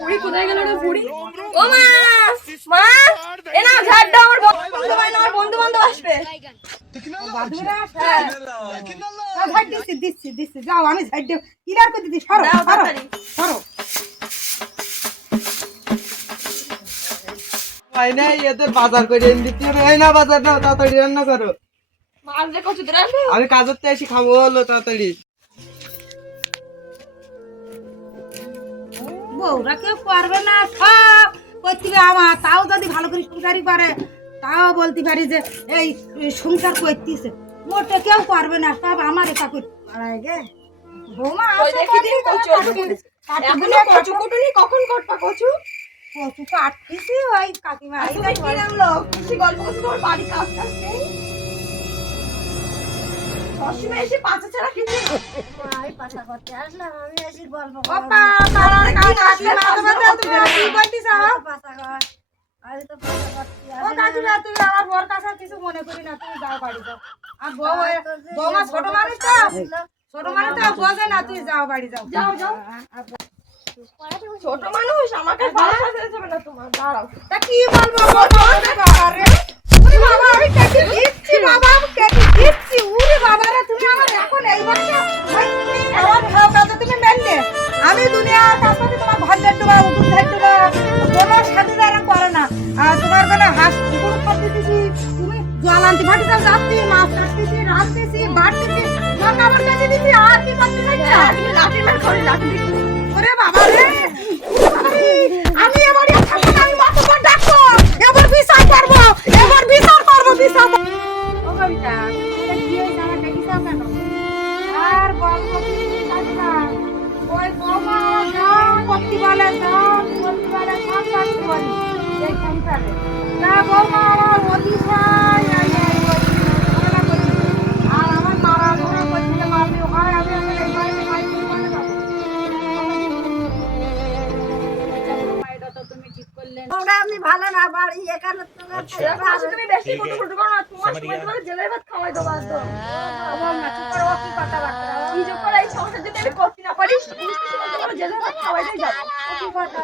বুড়ি কোথায় গেল রে বুড়ি? ও মা, মা এ নাও ঝাড় দাও, আমার বন্ধু বান্ধব আসবে। বাদুরা হ্যাঁ ঝাড় দিচ্ছি যাও, আমি ঝাড় দেব ক্লিয়ার করে দিচ্ছি। সরো দাও সরো তাড়াতাড়ি। সরো। ভাই নাই এদের বাজার করে এনে দিতে হবে। এই না বাজার নাও, তাড়াতাড়ি রান্না করো। মাছ রে কত দূর আসবে? আমি কাজের থেকে এসে খাবো, হলো তাড়াতাড়ি। বউরা কেউ পারবে না, সব করতে হবে আমার। তাও যদি ভালো করে সংসারই পারে তাও বলতে পারি যে এই সংসার করতেছে। মোটে কেউ পারবে না, সব আমার এটা করতে পারে গে। বৌমা ওই দেখি দিন কচু এখনো কচু কুটুনি, কখন কটপা কচু? কচু কাটতেছি ওই কাকিমা আজকে কি রান্না? খুশি গল্প করছি তোমার বাড়ি কাজ কাজ নেই। সবসময় এসে পাঁচা ছাড়া কিছু না। আমি পাশা করতে আসলাম, আমি এসে গল্প ওপা তারা কাকিমা তোমাদের তুমি কি বলতিস? পাশা কর। আমি তো পাশা করতে ও কাকিমা তুমি আমার বর কাছে কিছু মনে করি না, তুমি যাও বাড়ি যাও। আর বৌমা ছোট মানুষ তো, ছোট মানুষ তো বোঝে না, তুই যাও বাড়ি যাও। যাও যাও। ছোট মানুষ আমার কাছে ভালো সাজাতে যাবে না তোমার, দাঁড়াও। তা কি বলবো বাবা রে? ওরে বাবা আমি কেটে দিচ্ছি, বাবা আমি কেটে দিচ্ছি। ওরে বাবা রে তুমি আমার এখন এই বলছো আমার খাও কাজ তুমি মেনলে। আমি দুনিয়ার কাজ করতে তোমার ঘর দেখতে বা উঠুন দেখতে বা কোনো সাথে যারা করে না। আর তোমার কোনো হাঁস পুকুর করতে দিছি, তুমি জল আনতে ফাটি যাও, যাচ্ছি মাছ কাটতেছি, রাঁধতেছি, বাড়তেছি, রান্না আমার কাছে দিছি। আর কি করতে চাইছা? তুমি লাঠি মার করে লাঠি দিচ্ছি। ওরে বাবা রে আমি এবারে থাকবো না, আমি মাথা ডাকবো, এবার বিচার করবো, এবার বিচার করবো, বিচার করবো। ও কবিতা এটা কি হয়েছে আমার দেখিস কেন? আর বলবো কি কাকিমা, ওই বৌমা যা করতে বলে সব কাজ করি এই সংসারে। না বৌমা আমার অতিশয় আর আমার মারা ধরা করতে পারলে হয়। আমি এখন এই বাড়িতে মাইকে করে যাবো। আমি ভালো না বাড়ি এখানে তোমার তুমি বেশি কুটুকুটু করো না, তোমার সময় তোমার জেলের ভাত খাওয়াই দেবো একদম। আমার মা চুপ করো, কি কথাবার্তা কি যে করে এই সংসার যদি আমি করতে না পারি, তোমার জেলের ভাত খাওয়াই দিয়ে যাবো। কি কথা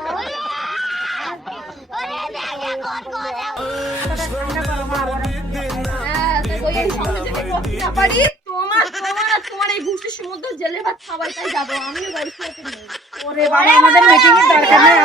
হ্যাঁ, তাই ওই এই সংসার যদি করতে না পারি, তোমার এই ঘুষের সমুদ্র জেলের ভাত খাওয়াইতেই যাবো। আমিও বাড়ি থেকে নেই। ওরে বাবা আমাদের মিটিং এর দরকার নেই।